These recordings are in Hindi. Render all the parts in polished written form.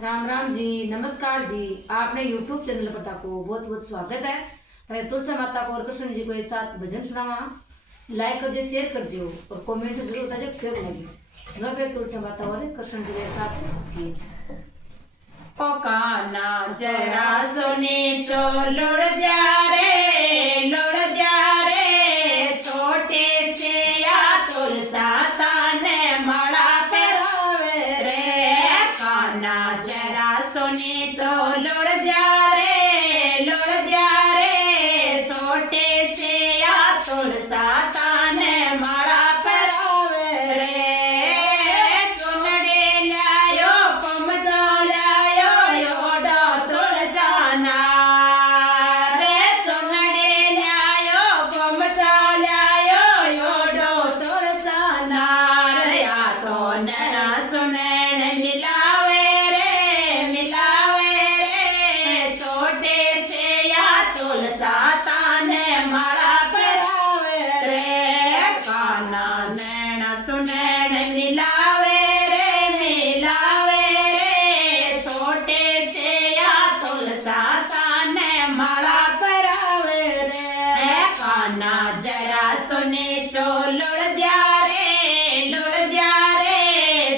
राम राम जी, नमस्कार जी। आपने YouTube चैनल पर ताको बहुत बहुत स्वागत है। मैं तुलसी माता को और कृष्ण जी को एक साथ भजन सुनावा। लाइक कर दे, शेयर कर दियो और कमेंट में जरूर बताइए कैसे लगी। सुनो फिर तुलसी माता और कृष्ण जी के साथ गीत। ओ काना जरा सुने तो लुढ़ जा रे छोटे से या तुलसा ताने माला फेरावे रे काना जरा सुने तो लुढ़ जा रे छोटे से या तुलसा ताने माला फेरावे रे चुनड़े लायो कुमतो लायो योडो तुलसाना रे चुनड़े लायो कुमतो लायो योडो तुलसाना रे या तो नरा सुनैन मिलावे रे छोटे से या तुलसा ताने माला परावे रे काना नैना सुनैन मिलावे रे छोटे से या तुलसा ताने माला परावे रे काना जरा सुने तो लुढ़ जा रे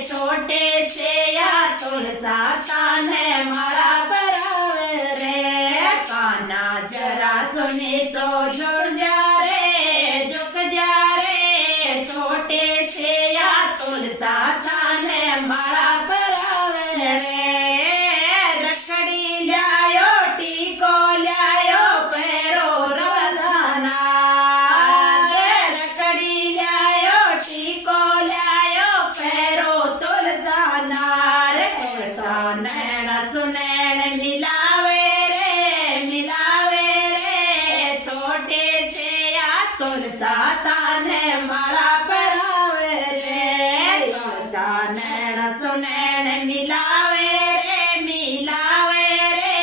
छोटे से या तुलसा ताने माला परावे रे काना जरा सुने तो झुक जा रे छोटे से या तुलसा ताने माला परावे रे रखड़ी लायो टीको लायो पैरो रोजाना रे रखड़ी लायो टीको लायो पैरो तुलसाना रे तुलसा नैना सुनैन मिलावे रे छोटे से या तुलसा ताने माला परावे रे तुलसा नैना सुनैन मिलावे रे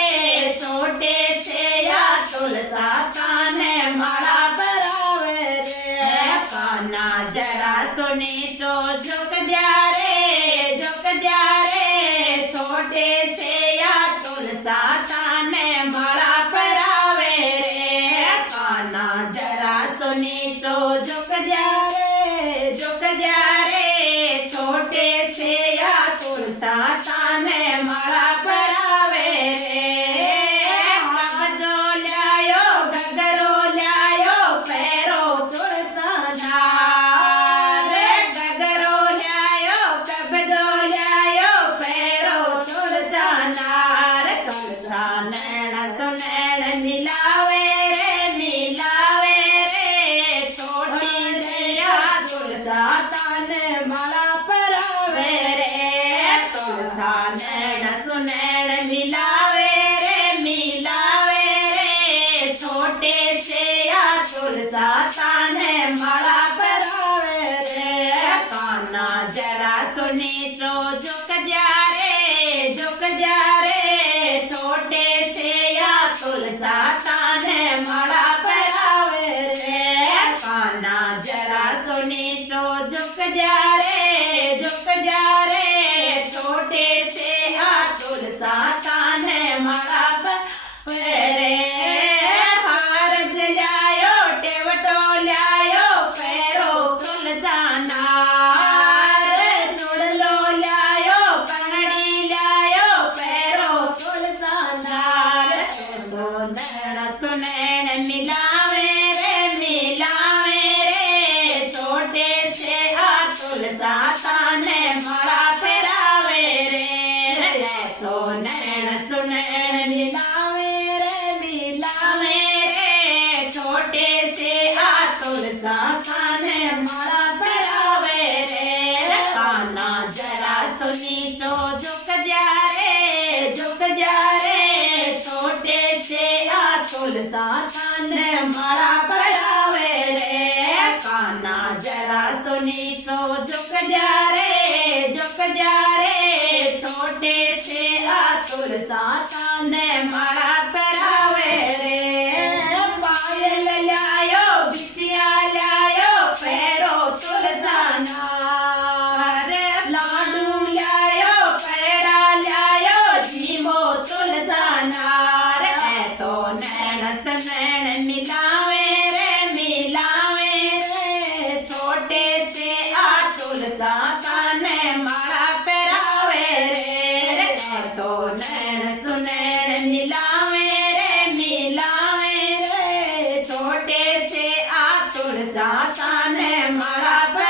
छोटे से या तुलसा ताने माला परावे रे काना जरा सुने तो झुक जा रे छोटे से या तुलसा ताने माला परावे रे काना जरा सुने तो झुक जा रे छोटे से या तुलसा ताने माला परावे रे कब्जो लायो गगरो लायो पैरो तुलसाना रे गगरो लायो कब्जो लायो पैरो तुलसाना रे तुलसा नैना सुनैन मिलावे रे छोटी से या तुलसा ताने माला परावे रे तुलसा नैना सुनैन मिलावे रे छोटे से या तुलसा ताने माला परावे रे काना जरा सुने तो झुक जा रे छोटे से या तुलसा ताने माला परावे रे काना जरा सुने तो झुक जा रे छोटे से या तुलसा ताने माला परावे रे हार लायो टेवटो लायो पैरो तुलसाना रे चुड़लो लायो पंगड़ी लायो पैरो तुलसाना रे तो नैना सुनैन मिलावे रे छोटे से आ तुलसा ताने माला परावे रे तो नैना सुनैन मिलावे रे छोटे से आ तुलसा ताने माला परावे रे काना जरा सुनी तो झुक जा रे छोटे से आ तुलसा ताने माला परावे रे काना जरा सुनी तो झुक जा रे छोटे से आ तुलसा ताने माला परावे रे पायल लायो बिटिया लायो पैरो तुलसाना रे लाडू लायो पेड़ा लायो तुलसा ताने माला